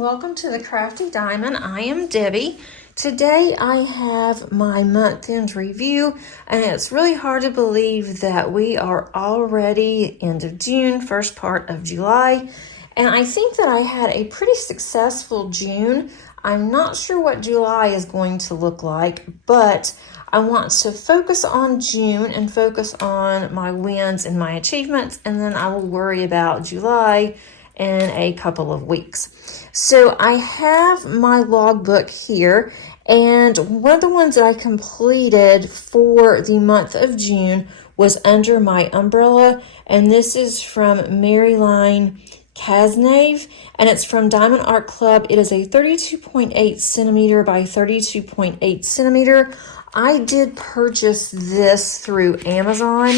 and welcome to the Crafty Diamond. I am Debbie. Today I have my month-end review, and it's really hard to believe that we are already end of June, first part of July, and I think that I had a pretty successful June. I'm not sure what July is going to look like, but I want to focus on June and focus on my wins and my achievements, and then I will worry about July in a couple of weeks. So I have my logbook here, and one of the ones that I completed for the month of June was under my umbrella, and this is from Maryline Casnave, and it's from Diamond Art Club. It is a 32.8 centimeter by 32.8 centimeter. I did purchase this through Amazon,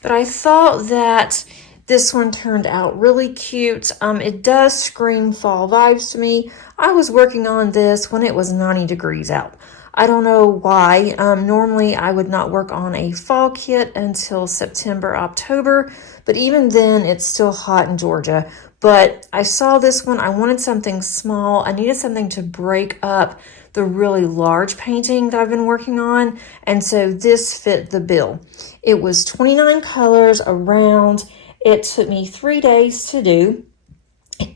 but I thought that this one turned out really cute. It does scream fall vibes to me. I was working on this when it was 90 degrees out. I don't know why. Normally I would not work on a fall kit until September, October, but even then it's still hot in Georgia. But I saw this one. I wanted something small. I needed something to break up the really large painting that I've been working on, and so this fit the bill. It was 29 colors around. It took me 3 days to do,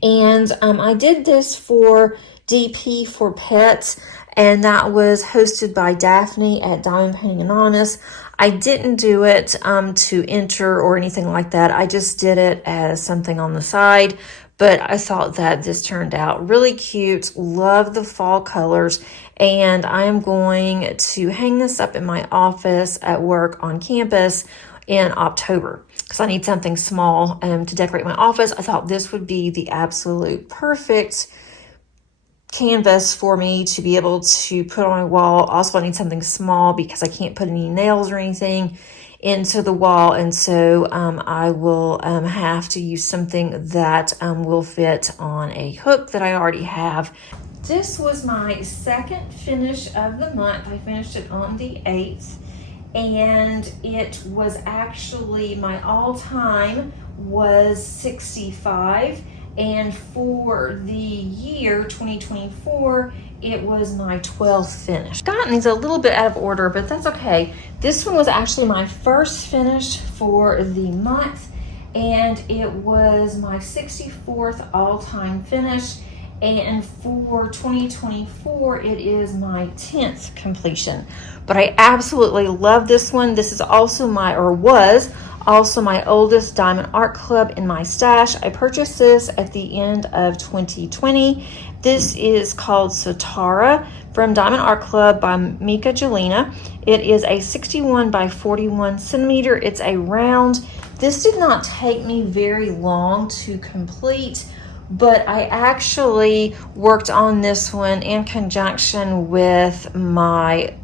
and I did this for DP for Pets, and that was hosted by Daphne at Diamond Painting Anonymous. I didn't do it to enter or anything like that. I just did it as something on the side, but I thought that this turned out really cute. Love the fall colors, and I am going to hang this up in my office at work on campus in October because I need something small to decorate my office. I thought this would be the absolute perfect canvas for me to be able to put on my wall. Also, I need something small because I can't put any nails or anything into the wall, and so I will have to use something that will fit on a hook that I already have. This was my second finish of the month. I finished it on the 8th. And it was actually, my all-time was 65, and for the year 2024 it was my 12th finish. Gotten these a little bit out of order, but that's okay. This one was actually my first finish for the month, and it was my 64th all-time finish. And for 2024, it is my 10th completion. But I absolutely love this one. This is also was also my oldest Diamond Art Club in my stash. I purchased this at the end of 2020. This is called Satara from Diamond Art Club by Mika Jelena. It is a 61 by 41 centimeter. It's a round. This did not take me very long to complete, but I actually worked on this one in conjunction with my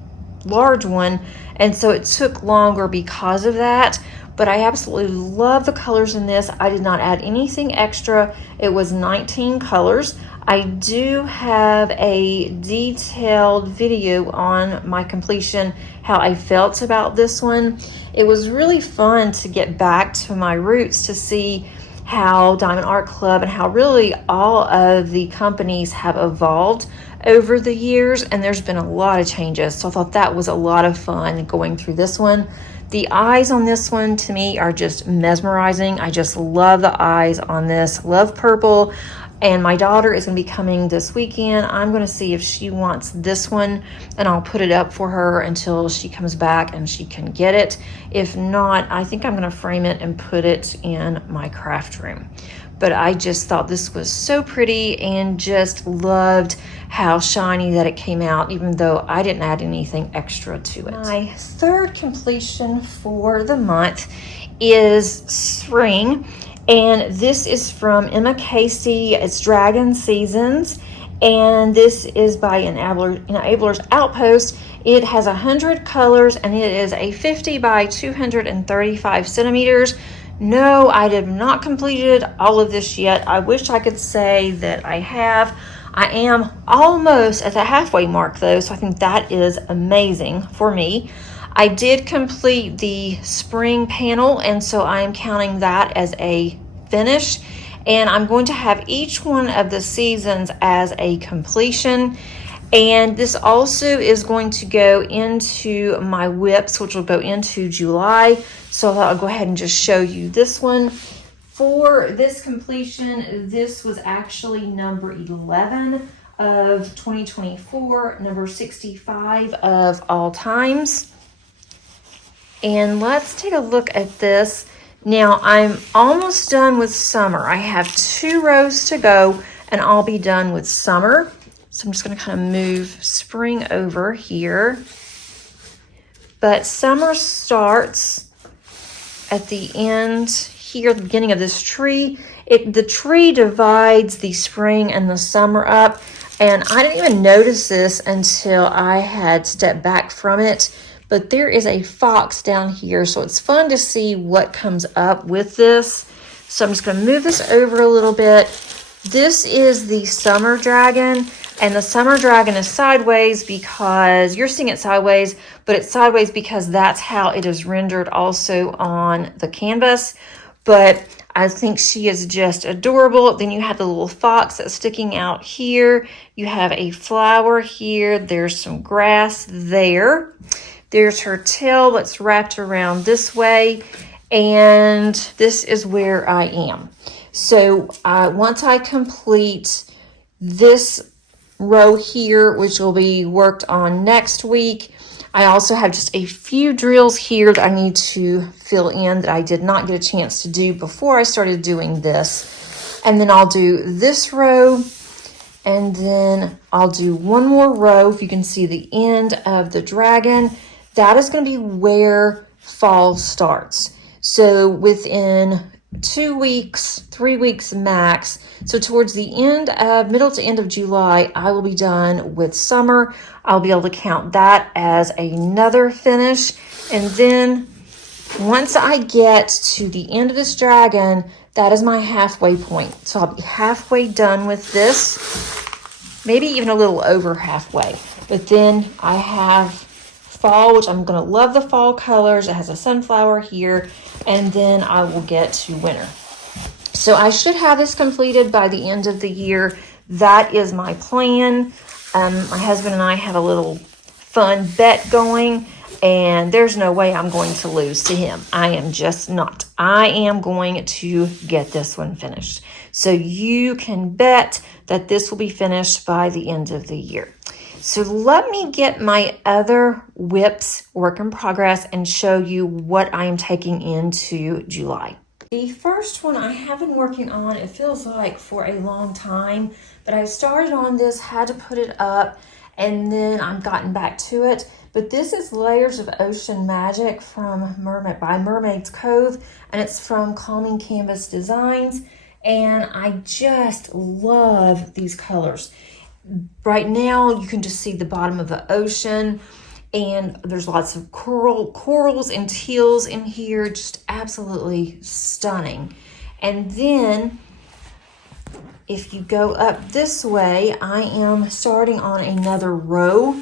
large one, and so it took longer because of that. But I absolutely love the colors in this. I did not add anything extra. It was 19 colors. I do have a detailed video on my completion, how I felt about this one. It was really fun to get back to my roots, to see how Diamond Art Club and how really all of the companies have evolved over the years, and there's been a lot of changes. So I thought that was a lot of fun going through this one. The eyes on this one to me are just mesmerizing. I just love the eyes on this. Love purple. And my daughter is going to be coming this weekend. I'm going to see if she wants this one, and I'll put it up for her until she comes back and she can get it. If not, I think I'm going to frame it and put it in my craft room. But I just thought this was so pretty and just loved how shiny that it came out, even though I didn't add anything extra to it. My third completion for the month is Spring. And this is from Emma Casey. It's Dragon Seasons, and this is by Enabler's Outpost. It has 100 colors, and it is a 50 by 235 centimeters. No, I have not completed all of this yet. I wish I could say that I have. I am almost at the halfway mark though, so I think that is amazing for me. I did complete the spring panel, and so I am counting that as a finish. And I'm going to have each one of the seasons as a completion. And this also is going to go into my WIPs, which will go into July. So I'll go ahead and just show you this one. For this completion, this was actually number 11 of 2024, number 65 of all times. And let's take a look at this. Now I'm almost done with summer. I have 2 rows to go and I'll be done with summer. So I'm just going to kind of move spring over here. But summer starts at the end here, at the beginning of this tree. The tree divides the spring and the summer up. And I didn't even notice this until I had stepped back from it. But there is a fox down here. So it's fun to see what comes up with this. So I'm just going to move this over a little bit. This is the summer dragon. And the summer dragon is sideways because you're seeing it sideways, but it's sideways because that's how it is rendered also on the canvas. But I think she is just adorable. Then you have the little fox that's sticking out here. You have a flower here. There's some grass there. There's her tail that's wrapped around this way. And this is where I am. So once I complete this row here, which will be worked on next week, I also have just a few drills here that I need to fill in that I did not get a chance to do before I started doing this. And then I'll do this row, and then I'll do one more row. If you can see the end of the dragon, that is going to be where fall starts. So within 2 weeks, 3 weeks max. So towards the end of, middle to end of July, I will be done with summer. I'll be able to count that as another finish. And then once I get to the end of this dragon, that is my halfway point. So I'll be halfway done with this, maybe even a little over halfway. But then I have fall, which I'm going to love the fall colors. It has a sunflower here, and then I will get to winter. So I should have this completed by the end of the year. That is my plan. My husband and I have a little fun bet going, and there's no way I'm going to lose to him. I am just not. I am going to get this one finished. So you can bet that this will be finished by the end of the year. So let me get my other WIPs, work in progress, and show you what I am taking into July. The first one I have been working on, it feels like for a long time, but I started on this, had to put it up, and then I've gotten back to it. But this is Layers of Ocean Magic from Mermaid's Cove, and it's from Calming Canvas Designs, and I just love these colors. Right now, you can just see the bottom of the ocean, and there's lots of corals and teals in here, just absolutely stunning. And then, if you go up this way, I am starting on another row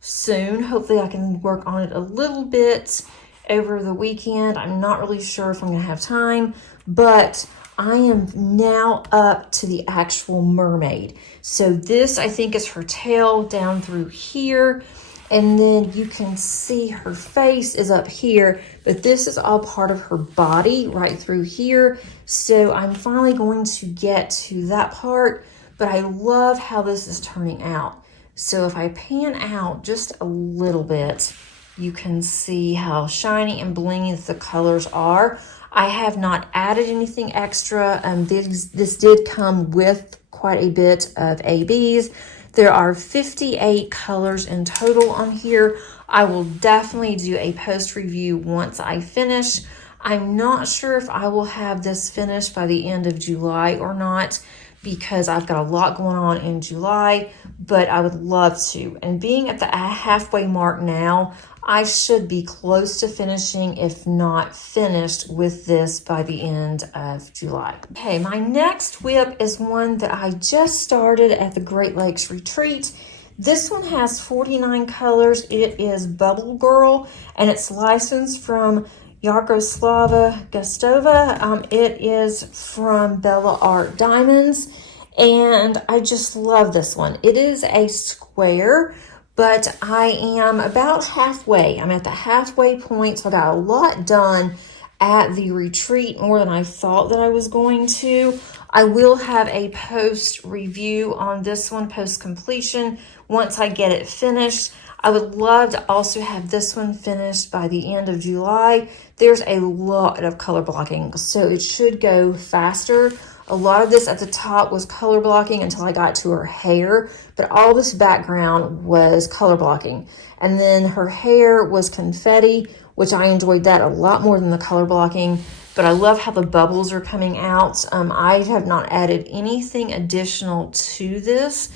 soon. Hopefully, I can work on it a little bit over the weekend. I'm not really sure if I'm going to have time, but I am now up to the actual mermaid. So this, I think, is her tail down through here. And then you can see her face is up here, but this is all part of her body right through here. So I'm finally going to get to that part, but I love how this is turning out. So if I pan out just a little bit, you can see how shiny and blingy the colors are. I have not added anything extra. This did come with quite a bit of ABs. There are 58 colors in total on here. I will definitely do a post review once I finish. I'm not sure if I will have this finished by the end of July or not, because I've got a lot going on in July, but I would love to. And being at the halfway mark now, I should be close to finishing, if not finished, with this by the end of July. Okay, my next WIP is one that I just started at the Great Lakes Retreat. This one has 49 colors. It is Bubble Girl, and it's licensed from Yaroslava Gustova. It is from Bella Art Diamonds, and I just love this one. It is a square, but I am about halfway. I'm at the halfway point, so I got a lot done at the retreat, more than I thought that I was going to. I will have a post review on this one, post completion, once I get it finished. I would love to also have this one finished by the end of July. There's a lot of color blocking, so it should go faster. A lot of this at the top was color blocking until I got to her hair, but all this background was color blocking. And then her hair was confetti, which I enjoyed that a lot more than the color blocking, but I love how the bubbles are coming out. I have not added anything additional to this,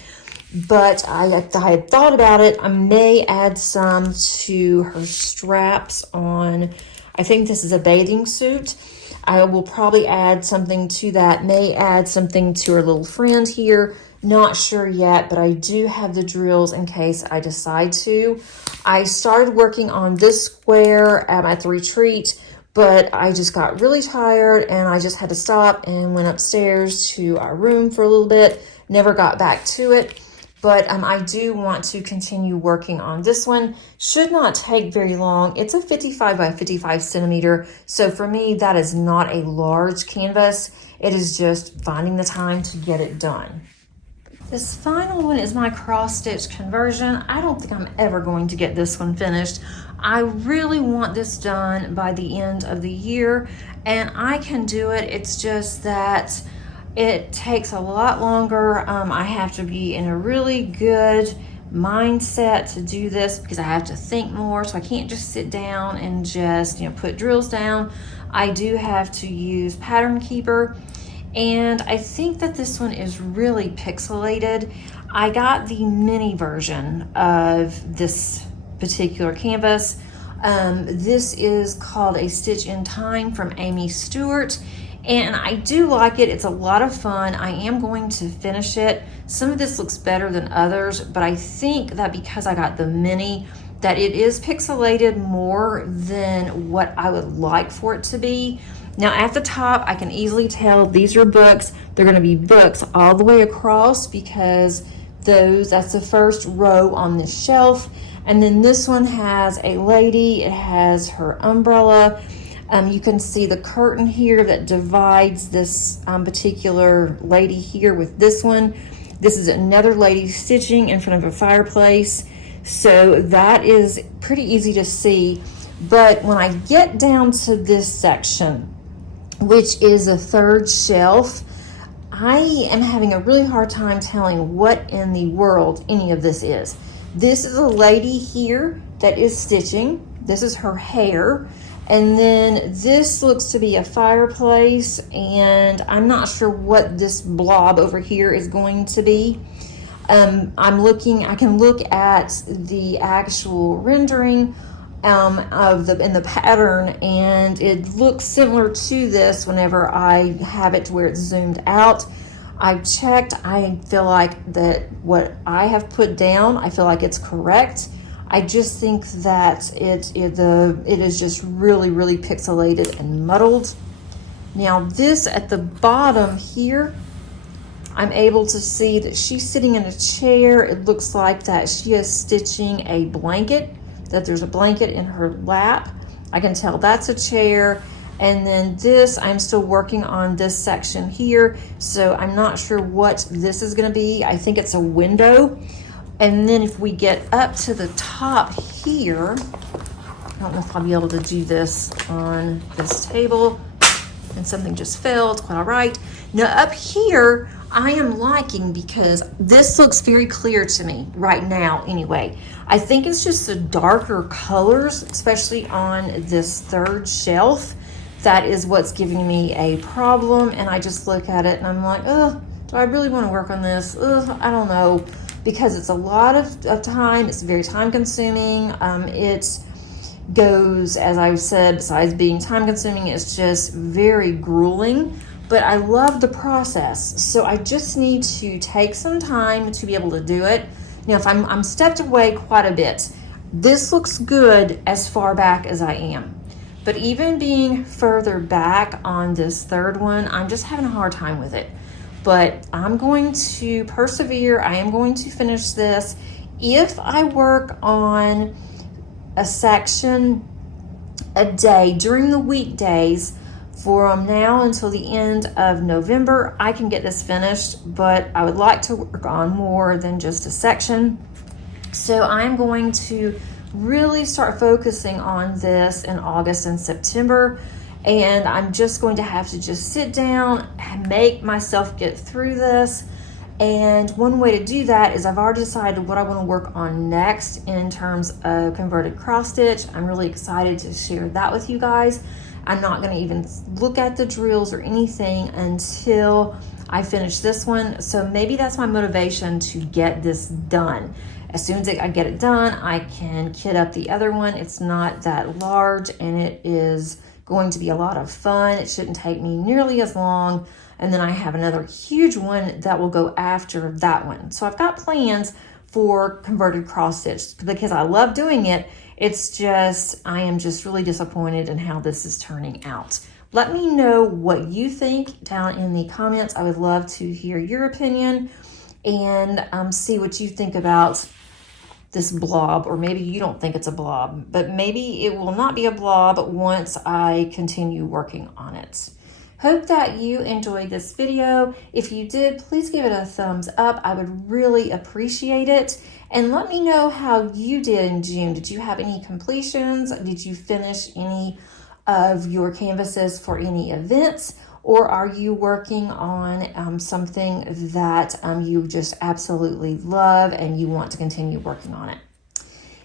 but I had thought about it. I may add some to her straps on, I think this is a bathing suit. I will probably add something to that, may add something to her little friend here. Not sure yet, but I do have the drills in case I decide to. I started working on this square at the retreat, but I just got really tired and I just had to stop and went upstairs to our room for a little bit. Never got back to it. But I do want to continue working on this one. Should not take very long. It's a 55 by 55 centimeter. So for me, that is not a large canvas. It is just finding the time to get it done. This final one is my cross stitch conversion. I don't think I'm ever going to get this one finished. I really want this done by the end of the year, and I can do it. It's just that it takes a lot longer. I have to be in a really good mindset to do this because I have to think more. So I can't just sit down and just, put drills down. I do have to use Pattern Keeper. And I think that this one is really pixelated. I got the mini version of this particular canvas. This is called A Stitch in Time from Amy Stewart. And I do like it. It's a lot of fun. I am going to finish it. Some of this looks better than others, but I think that because I got the mini, that it is pixelated more than what I would like for it to be. Now at the top, I can easily tell these are books. They're gonna be books all the way across because that's the first row on this shelf. And then this one has a lady, it has her umbrella. You can see the curtain here that divides this particular lady here with this one. This is another lady stitching in front of a fireplace. So that is pretty easy to see. But when I get down to this section, which is a third shelf, I am having a really hard time telling what in the world any of this is. This is a lady here that is stitching. This is her hair. And then this looks to be a fireplace, and I'm not sure what this blob over here is going to be. I can look at the actual rendering in the pattern, and it looks similar to this whenever I have it to where it's zoomed out. I've checked. I feel like that what I have put down, I feel like it's correct. I just think that it is just really, really pixelated and muddled. Now this at the bottom here, I'm able to see that she's sitting in a chair. It looks like that she is stitching a blanket, that there's a blanket in her lap. I can tell that's a chair. And then this, I'm still working on this section here, so I'm not sure what this is gonna be. I think it's a window. And then if we get up to the top here, I don't know if I'll be able to do this on this table, and something just fell, it's quite all right. Now up here, I am liking because this looks very clear to me right now anyway. I think it's just the darker colors, especially on this third shelf, that is what's giving me a problem. And I just look at it and I'm like, oh, do I really want to work on this? I don't know. Because it's a lot of time, it's very time consuming. It goes, as I've said, besides being time consuming, it's just very grueling, but I love the process. So I just need to take some time to be able to do it. Now, if I'm stepped away quite a bit, this looks good as far back as I am. But even being further back on this third one, I'm just having a hard time with it. But I'm going to persevere. I am going to finish this. If I work on a section a day during the weekdays from now until the end of November, I can get this finished, but I would like to work on more than just a section. So I'm going to really start focusing on this in August and September, and I'm just going to have to just sit down and make myself get through this. And one way to do that is I've already decided what I want to work on next in terms of converted cross stitch. I'm really excited to share that with you guys. I'm not going to even look at the drills or anything until I finish this one. So maybe that's my motivation to get this done. As soon as I get it done, I can kit up the other one. It's not that large, and it is going to be a lot of fun. It shouldn't take me nearly as long. And then I have another huge one that will go after that one. So I've got plans for converted cross stitch because I love doing it. It's just, I am just really disappointed in how this is turning out. Let me know what you think down in the comments. I would love to hear your opinion and see what you think about this blob, or maybe you don't think it's a blob, but maybe it will not be a blob once I continue working on it. Hope that you enjoyed this video. If you did, please give it a thumbs up. I would really appreciate it. And let me know how you did in June. Did you have any completions? Did you finish any of your canvases for any events? Or are you working on something that you just absolutely love and you want to continue working on it?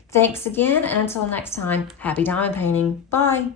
Thanks again, and until next time, happy diamond painting. Bye.